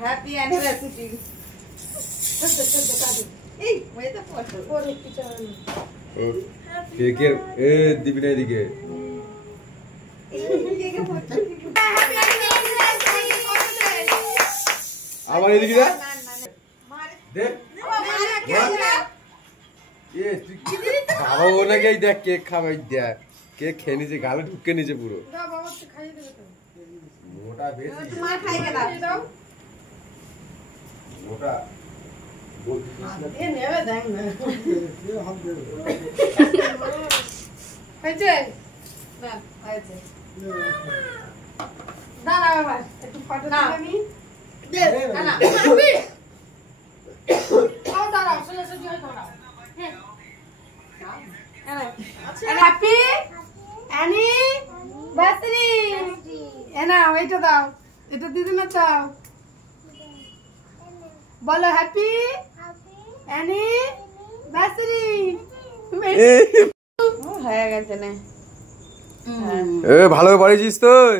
Happy anniversary. এই ওই তো ফটো ওরে পিছনে কে কে এ দিবিনা এদিকে আমার এদিকে দে খাবো নাকি দেখ কেক খাবাই দেখ কেক খেয়ে নিচে গালে ঢুকে নিচে পুরো মোটা বেশি মোটা হ্যাপি অ্যানিভার্সারি। এনা ওইটা দাও, এটা দিদি না দাও, বলো হ্যাপি অ্যানিভার্সারি। হয়ে গেছে না ভালো পারিস তুই।